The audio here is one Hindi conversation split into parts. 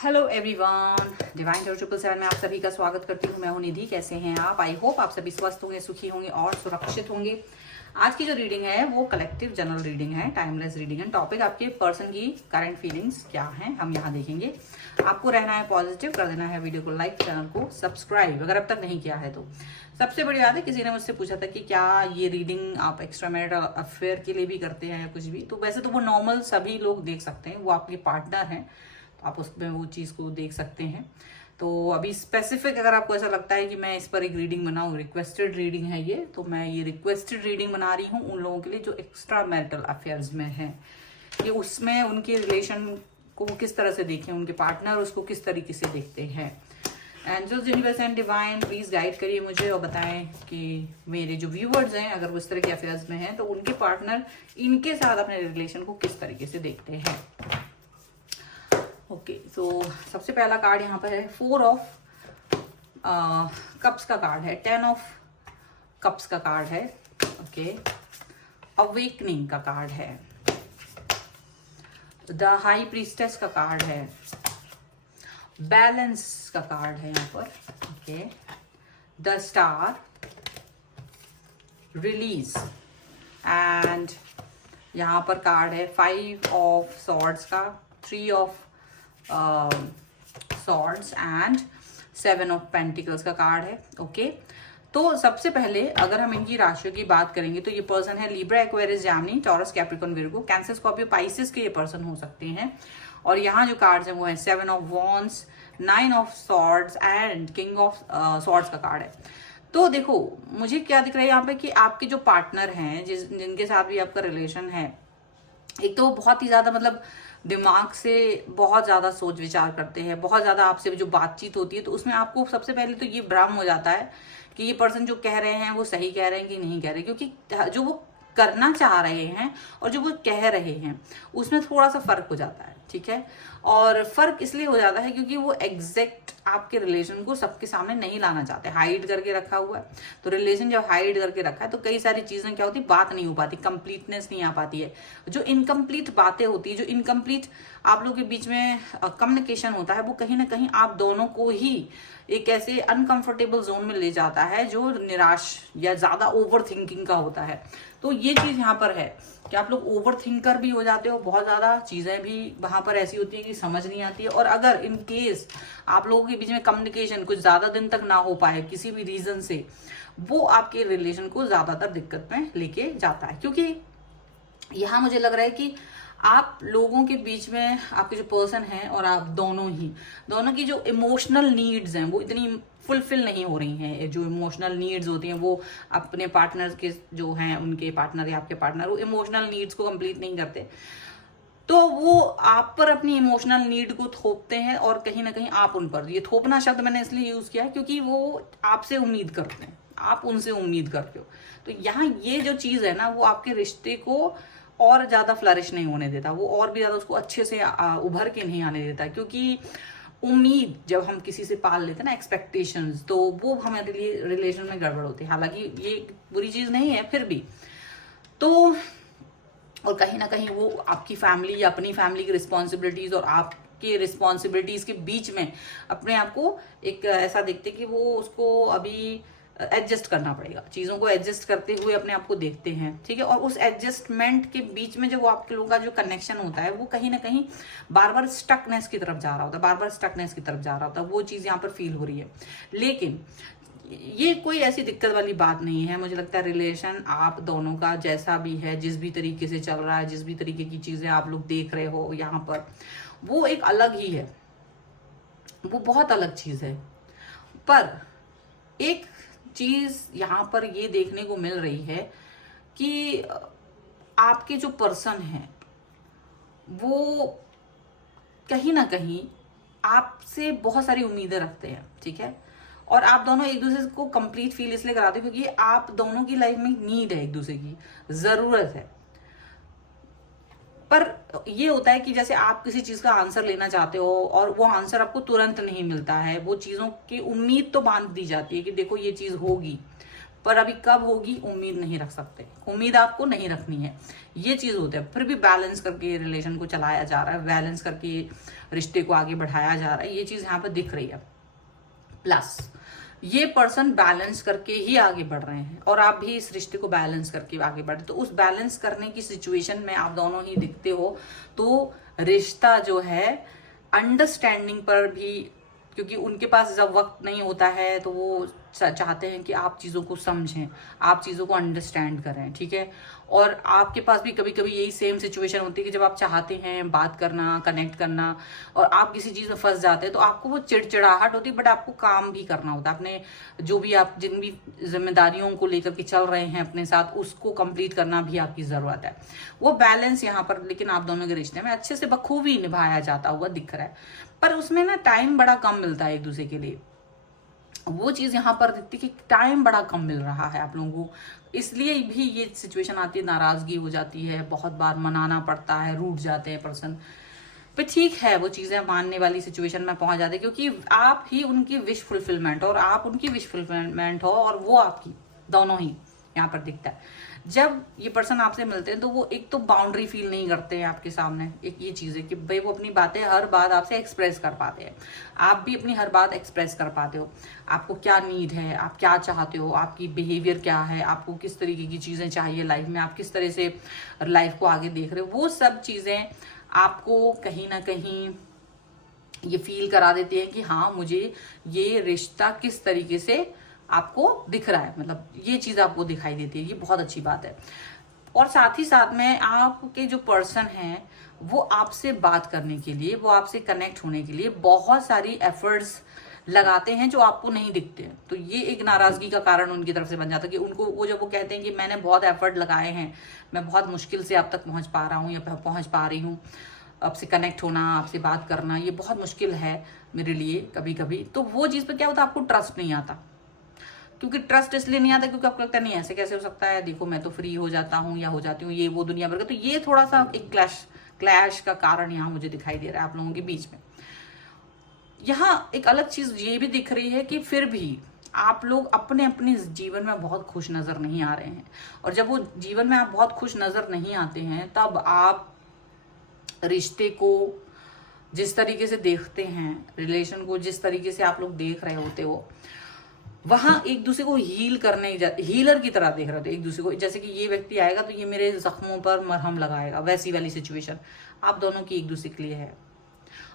हेलो एवरीवन, डिवाइन टैरो 777 में आप सभी का स्वागत करती हूँ। मैं हूँ निधि। कैसे हैं आप? आई होप आप सभी स्वस्थ होंगे, सुखी होंगे और सुरक्षित होंगे। आज की जो रीडिंग है वो कलेक्टिव जनरल रीडिंग है, टाइमलेस रीडिंग है। टॉपिक आपके पर्सन की करंट फीलिंग्स क्या हैं हम यहाँ देखेंगे। आपको रहना है पॉजिटिव, कर देना है वीडियो को लाइक, चैनल को सब्सक्राइब अगर अब तक नहीं किया है तो। सबसे बड़ी बात है, किसी ने मुझसे पूछा था कि क्या ये रीडिंग आप एक्स्ट्रा मैरिटल अफेयर के लिए भी करते हैं या कुछ भी। तो वैसे तो वो नॉर्मल सभी लोग देख सकते हैं, वो आपके पार्टनर हैं, आप उसमें वो चीज़ को देख सकते हैं। तो अभी स्पेसिफिक अगर आपको ऐसा लगता है कि मैं इस पर एक रीडिंग बनाऊँ, रिक्वेस्टेड रीडिंग है ये, तो मैं ये रिक्वेस्टेड रीडिंग बना रही हूँ उन लोगों के लिए जो एक्स्ट्रा मैरिटल अफेयर्स में हैं, कि उसमें उनके रिलेशन को वो किस तरह से देखें, उनके पार्टनर उसको किस तरीके से देखते हैं। Angels, universe and divine please guide करिए मुझे और बताएं कि मेरे जो व्यूअर्स हैं अगर वो इस तरह के अफेयर्स में हैं तो उनके पार्टनर इनके साथ अपने रिलेशन को किस तरीके से देखते हैं। ओके, तो सबसे पहला कार्ड यहाँ पर है 4 ऑफ कप्स का कार्ड है, 10 ऑफ कप्स का कार्ड है, ओके, अवेकनिंग का कार्ड है, द हाई प्रीस्टेस का कार्ड है, बैलेंस का कार्ड है यहाँ पर, okay, the star, release, and यहाँ पर कार्ड है 5 ऑफ सॉर्ड्स का, 3 of swords and 7 of pentacles का कार्ड है। ओके, तो सबसे पहले अगर हम इनकी राशियों की बात करेंगे तो ये पर्सन है Libra, Aquarius, Jaimini, taurus, Capricorn, Virgo, cancer, Scorpio, Pisces के ये पर्सन हो सकते हैं। और यहाँ जो कार्ड्स हैं वो है 7 of wands, 9 of swords and king of swords का कार्ड है। तो देखो मुझे क्या दिख रहा है यहाँ पे कि आपके जो पार्टनर हैं जिनके साथ भी आपका रिलेशन है, एक तो बहुत ही ज्यादा मतलब दिमाग से बहुत ज्यादा सोच विचार करते हैं, बहुत ज्यादा आपसे जो बातचीत होती है तो उसमें आपको सबसे पहले तो ये भ्रम हो जाता है कि ये पर्सन जो कह रहे हैं वो सही कह रहे हैं कि नहीं कह रहे, क्योंकि जो वो करना चाह रहे हैं और जो वो कह रहे हैं उसमें थोड़ा सा फर्क हो जाता है, ठीक है। और फर्क इसलिए हो जाता है क्योंकि वो एग्जैक्ट आपके रिलेशन को सबके सामने नहीं लाना चाहते, हाइड करके रखा हुआ है। तो रिलेशन जब हाइड करके रखा है तो कई सारी चीजें क्या होती, बात नहीं हो पाती, कंप्लीटनेस नहीं आ पाती है। जो इनकम्प्लीट बातें होती है, जो इनकम्प्लीट आप लोगों के बीच में कम्युनिकेशन होता है, वो कहीं ना कहीं आप दोनों को ही एक ऐसे अनकंफर्टेबल जोन में ले जाता है जो निराश या ज्यादा ओवर थिंकिंग का होता है। तो ये चीज यहाँ पर है कि आप लोग ओवर थिंकर भी हो जाते हो, बहुत ज्यादा चीजें भी वहां पर ऐसी होती है कि समझ नहीं आती है। और अगर इन केस आप लोगों के बीच में कम्युनिकेशन कुछ ज्यादा दिन तक ना हो पाए किसी भी रीजन से, वो आपके रिलेशन को ज्यादातर दिक्कत में लेके जाता है। क्योंकि यहाँ मुझे लग रहा है कि आप लोगों के बीच में आपके जो पर्सन है और आप दोनों की जो इमोशनल नीड्स हैं वो इतनी फुलफिल नहीं हो रही हैं। जो इमोशनल नीड्स होती हैं वो अपने पार्टनर के जो हैं, उनके पार्टनर या आपके पार्टनर वो इमोशनल नीड्स को कंप्लीट नहीं करते, तो वो आप पर अपनी इमोशनल नीड को थोपते हैं और कहीं ना कहीं आप उन पर, ये थोपना शब्द मैंने इसलिए यूज किया है क्योंकि वो आपसे उम्मीद करते हैं, आप उनसे उम्मीद करते हो। तो यहाँ ये जो चीज है ना वो आपके रिश्ते को और ज्यादा फ्लरिश नहीं होने देता, वो और भी ज्यादा उसको अच्छे से उभर के नहीं आने देता। क्योंकि उम्मीद जब हम किसी से पाल लेते हैं ना, एक्सपेक्टेशंस, तो वो हमारे लिए रिलेशन में गड़बड़ होती है। हालांकि ये बुरी चीज नहीं है फिर भी तो, और कहीं ना कहीं वो आपकी फैमिली या अपनी फैमिली की रिस्पॉन्सिबिलिटीज और आपके रिस्पॉन्सिबिलिटीज के बीच में अपने आप को एक ऐसा देखते कि वो उसको अभी एडजस्ट करना पड़ेगा, चीजों को एडजस्ट करते हुए अपने आप को देखते हैं, ठीक है। और उस एडजस्टमेंट के बीच में जो वो आपके लोगों का जो कनेक्शन होता है वो कहीं ना कहीं बार बार स्टकनेस की तरफ जा रहा होता है, बार बार स्टकनेस की तरफ जा रहा होता है, वो चीज यहाँ पर फील हो रही है। लेकिन ये कोई ऐसी दिक्कत वाली बात नहीं है। मुझे लगता है रिलेशन आप दोनों का जैसा भी है, जिस भी तरीके से चल रहा है, जिस भी तरीके की चीजें आप लोग देख रहे हो यहाँ पर, वो एक अलग ही है, वो बहुत अलग चीज है। पर एक चीज यहाँ पर ये देखने को मिल रही है कि आपके जो पर्सन है वो कहीं ना कहीं आपसे बहुत सारी उम्मीदें रखते हैं, ठीक है। और आप दोनों एक दूसरे को कंप्लीट फील इसलिए कराते हो क्योंकि आप दोनों की लाइफ में नीड है, एक दूसरे की जरूरत है। पर ये होता है कि जैसे आप किसी चीज का आंसर लेना चाहते हो और वो आंसर आपको तुरंत नहीं मिलता है, वो चीजों की उम्मीद तो बांध दी जाती है कि देखो ये चीज होगी, पर अभी कब होगी उम्मीद नहीं रख सकते, उम्मीद आपको नहीं रखनी है। ये चीज होता है, फिर भी बैलेंस करके रिलेशन को चलाया जा रहा है, बैलेंस करके रिश्ते को आगे बढ़ाया जा रहा है, ये चीज यहाँ पर दिख रही है। प्लस ये पर्सन बैलेंस करके ही आगे बढ़ रहे हैं और आप भी इस रिश्ते को बैलेंस करके आगे बढ़े, तो उस बैलेंस करने की सिचुएशन में आप दोनों ही दिखते हो। तो रिश्ता जो है अंडरस्टैंडिंग पर भी, क्योंकि उनके पास जब वक्त नहीं होता है तो वो चाहते हैं कि आप चीज़ों को समझें, आप चीज़ों को अंडरस्टैंड करें, ठीक है। और आपके पास भी कभी कभी यही सेम सिचुएशन होती है कि जब आप चाहते हैं बात करना, कनेक्ट करना, और आप किसी चीज़ में फंस जाते हैं तो आपको वो चिड़चिड़ाहट होती है, बट आपको काम भी करना होता है। अपने जो भी आप जिन भी जिम्मेदारियों को लेकर के चल रहे हैं अपने साथ, उसको कंप्लीट करना भी आपकी ज़रूरत है। वो बैलेंस यहाँ पर लेकिन आप दोनों के रिश्ते में अच्छे से बखूबी निभाया जाता हुआ दिख रहा है, पर उसमें ना टाइम बड़ा कम मिलता है एक दूसरे के लिए। वो चीज यहाँ पर दिखती है कि टाइम बड़ा कम मिल रहा है आप लोगों को, इसलिए भी ये सिचुएशन आती है, नाराजगी हो जाती है, बहुत बार मनाना पड़ता है, रूठ जाते हैं पर्सन। पर ठीक है, वो चीजें मानने वाली सिचुएशन में पहुंच जाते हैं, क्योंकि आप ही उनकी विश फुलफिलमेंट और आप उनकी विश फुलफिलमेंट हो, और वो आपकी, दोनों ही यहाँ पर दिखता है। जब ये पर्सन आपसे मिलते हैं तो वो एक तो बाउंड्री फील नहीं करते हैं आपके सामने, एक ये चीज़ है कि भाई वो अपनी बातें हर बात आपसे एक्सप्रेस कर पाते हैं, आप भी अपनी हर बात एक्सप्रेस कर पाते हो। आपको क्या नीड है, आप क्या चाहते हो, आपकी बिहेवियर क्या है, आपको किस तरीके की चीज़ें चाहिए लाइफ में, आप किस तरह से लाइफ को आगे देख रहे हो, वो सब चीज़ें आपको कहीं ना कहीं ये फील करा देती हैं कि हाँ, मुझे ये रिश्ता किस तरीके से आपको दिख रहा है, मतलब ये चीज आपको दिखाई देती है, ये बहुत अच्छी बात है। और साथ ही साथ में आपके जो पर्सन हैं वो आपसे बात करने के लिए, वो आपसे कनेक्ट होने के लिए बहुत सारी एफर्ट्स लगाते हैं जो आपको नहीं दिखते हैं। तो ये एक नाराजगी का कारण उनकी तरफ से बन जाता है कि उनको वो जब वो कहते हैं कि मैंने बहुत एफर्ट लगाए हैं, मैं बहुत मुश्किल से आप तक पहुंच पा रहा हूँ या पहुंच पा रही हूँ, आपसे कनेक्ट होना, आपसे बात करना ये बहुत मुश्किल है मेरे लिए कभी कभी, तो वो चीज़ पर क्या होता है, आपको ट्रस्ट नहीं आता। क्योंकि ट्रस्ट इसलिए नहीं आता क्योंकि आपको लगता नहीं ऐसे कैसे हो सकता है, देखो मैं तो फ्री हो जाता हूँ या हो जाती हूँ, ये वो दुनिया भर का। तो ये थोड़ा सा एक क्लैश का कारण यहाँ मुझे दिखाई दे रहा है आप लोगों के बीच में। यहाँ एक अलग चीज ये भी दिख रही है कि फिर भी आप लोग अपने अपने जीवन में बहुत खुश नजर नहीं आ रहे हैं, और जब वो जीवन में आप बहुत खुश नजर नहीं आते हैं तब आप रिश्ते को जिस तरीके से देखते हैं, रिलेशन को जिस तरीके से आप लोग देख रहे होते हो, वहां एक दूसरे को हीलर की तरह देख रहे थे एक दूसरे को। जैसे कि ये व्यक्ति आएगा तो ये मेरे जख्मों पर मरहम लगाएगा, वैसी वाली सिचुएशन आप दोनों की एक दूसरे के लिए है।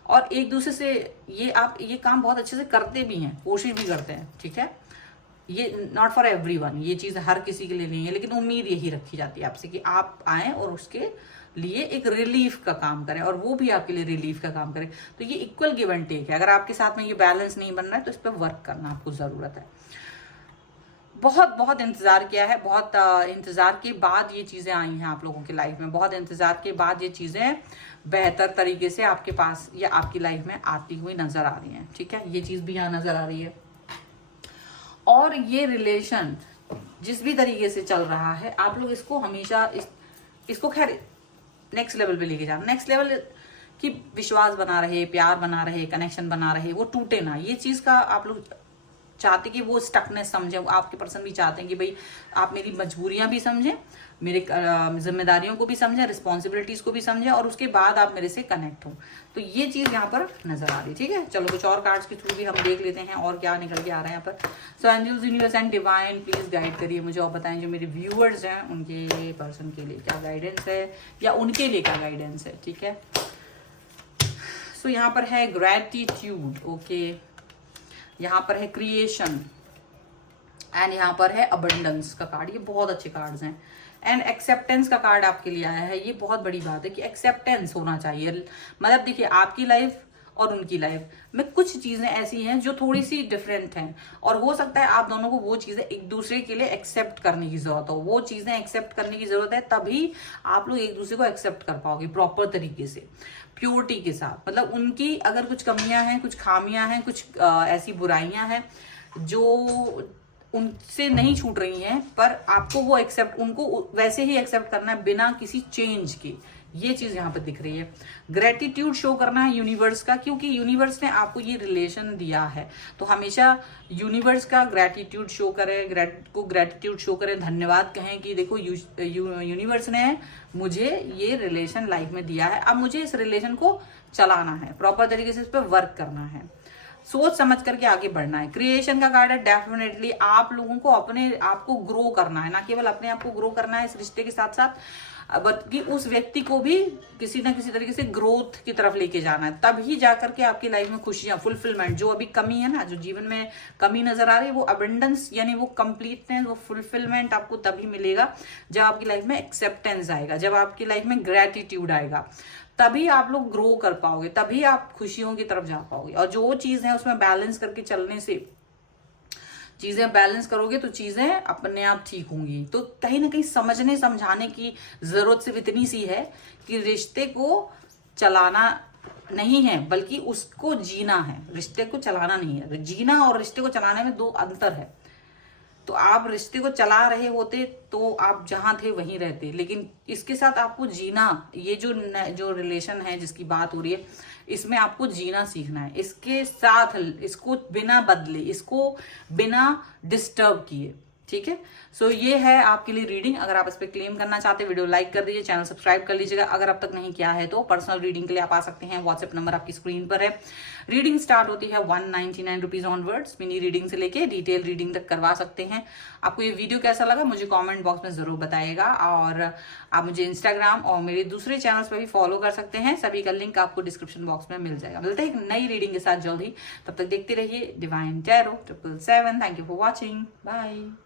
और एक दूसरे से ये आप ये काम बहुत अच्छे से करते भी हैं, कोशिश भी करते हैं, ठीक है। ये नॉट फॉर एवरीवन, ये चीज़ हर किसी के लिए नहीं है, लेकिन उम्मीद यही रखी जाती है आपसे कि आप आएँ और उसके लिए एक रिलीफ का काम करें और वो भी आपके लिए रिलीफ का काम करें। तो ये इक्वल गिव एंड टेक है। अगर आपके साथ में ये बैलेंस नहीं बन रहा है तो इस पर वर्क करना आपको ज़रूरत है। बहुत इंतज़ार किया है, बहुत इंतज़ार के बाद ये चीज़ें आई हैं आप लोगों की लाइफ में, बहुत इंतज़ार के बाद ये चीज़ें बेहतर तरीके से आपके पास या आपकी लाइफ में आती हुई नज़र आ रही हैं, ठीक है। ये चीज़ भी यहाँ नज़र आ रही है। और ये रिलेशन जिस भी तरीके से चल रहा है, आप लोग इसको हमेशा इसको खैर नेक्स्ट लेवल पे लेके जाना, नेक्स्ट लेवल की विश्वास बना रहे, प्यार बना रहे, कनेक्शन बना रहे, वो टूटे ना। ये चीज़ का आप लोग चाहते कि वो स्टकनेस समझे, आपके पर्सन भी चाहते हैं कि भाई आप मेरी मजबूरियां भी समझें, मेरे जिम्मेदारियों को भी समझें, रिस्पॉन्सिबिलिटीज को भी समझें, और उसके बाद आप मेरे से कनेक्ट हो। तो ये चीज़ यहाँ पर नजर आ रही, ठीक है। चलो कुछ और कार्ड्स के थ्रू भी हम देख लेते हैं और क्या निकल के आ रहा है यहाँ पर। So angels, universe and divine please guide करिए मुझे और बताएं जो मेरे व्यूअर्स हैं उनके पर्सन के लिए क्या गाइडेंस है या उनके लिए क्या गाइडेंस है, ठीक है। सो यहाँ पर है ग्रैटिट्यूड, ओके, यहाँ पर है क्रिएशन, एंड यहाँ पर है अबंडेंस का कार्ड। ये बहुत अच्छे कार्ड्स हैं। एंड एक्सेप्टेंस का कार्ड आपके लिए आया है। ये बहुत बड़ी बात है कि एक्सेप्टेंस होना चाहिए। मतलब देखिए, आपकी लाइफ और उनकी लाइफ में कुछ चीजें ऐसी हैं जो थोड़ी सी डिफरेंट हैं, और हो सकता है आप दोनों को वो चीजें एक दूसरे के लिए एक्सेप्ट करने की जरूरत हो। वो चीजें एक्सेप्ट करने की जरूरत है, तभी आप लोग एक दूसरे को एक्सेप्ट कर पाओगे प्रॉपर तरीके से, प्योरिटी के साथ। मतलब उनकी अगर कुछ कमियां हैं, कुछ खामियां हैं, कुछ ऐसी बुराइयां हैं जो उनसे नहीं छूट रही हैं, पर आपको वो एक्सेप्ट, उनको वैसे ही एक्सेप्ट करना है बिना किसी चेंज के। ये चीज यहाँ पर दिख रही है। ग्रेटिट्यूड शो करना है यूनिवर्स का, क्योंकि यूनिवर्स ने आपको ये रिलेशन दिया है, तो हमेशा यूनिवर्स का ग्रेटिट्यूड शो करें, ग्रेटिट्यूड शो करें, धन्यवाद कहें कि देखो यूनिवर्स ने मुझे ये रिलेशन लाइफ में दिया है, अब मुझे इस रिलेशन को चलाना है, प्रॉपर तरीके से इस पर वर्क करना है, सोच समझ करके आगे बढ़ना है। क्रिएशन का कार्ड है, डेफिनेटली आप लोगों को अपने आप को ग्रो करना है, ना केवल अपने आप को ग्रो करना है इस रिश्ते के साथ साथ, बल्कि उस व्यक्ति को भी किसी ना किसी तरीके से ग्रोथ की तरफ लेके जाना है, तभी जाकर के आपकी लाइफ में खुशियां, फुलफिलमेंट, जो अभी कमी है ना, जो जीवन में कमी नजर आ रही है, वो अबंडेंस यानी वो कंप्लीटनेस, वो फुलफिलमेंट आपको तभी मिलेगा जब आपकी लाइफ में एक्सेप्टेंस आएगा, जब आपकी लाइफ में ग्रेटिट्यूड आएगा, तभी आप लोग ग्रो कर पाओगे, तभी आप खुशियों की तरफ जा पाओगे। और जो चीज है उसमें बैलेंस करके चलने से, चीजें बैलेंस करोगे तो चीजें अपने आप ठीक होंगी। तो कहीं ना कहीं समझने समझाने की जरूरत सिर्फ इतनी सी है कि रिश्ते को चलाना नहीं है, बल्कि उसको जीना है। रिश्ते को चलाना नहीं है, जीना और रिश्ते को चलाने में दो अंतर है। तो आप रिश्ते को चला रहे होते तो आप जहां थे वहीं रहते, लेकिन इसके साथ आपको जीना, ये जो रिलेशन है जिसकी बात हो रही है, इसमें आपको जीना सीखना है, इसके साथ, इसको बिना बदले, इसको बिना डिस्टर्ब किए, ठीक है। सो ये है आपके लिए रीडिंग। अगर आप इस पे क्लेम करना चाहते हैं, वीडियो लाइक कर दीजिए, चैनल सब्सक्राइब कर लीजिएगा। अगर अब तक नहीं किया है तो पर्सनल रीडिंग के लिए आप आ सकते हैं, व्हाट्सएप नंबर आपकी स्क्रीन पर है। रीडिंग स्टार्ट होती है 199 रुपीज ऑनवर्ड्स, मिनी रीडिंग से लेके डिटेल रीडिंग तक करवा सकते हैं। आपको ये वीडियो कैसा लगा मुझे कॉमेंट बॉक्स में जरूर बताइएगा, और आप मुझे इंस्टाग्राम और मेरे दूसरे चैनल्स पर भी फॉलो कर सकते हैं, सभी का लिंक आपको डिस्क्रिप्शन बॉक्स में मिल जाएगा। मिलते हैं एक नई रीडिंग के साथ जल्द ही, तब तक देखते रहिए divine tarot 777। Thank you for watching, bye.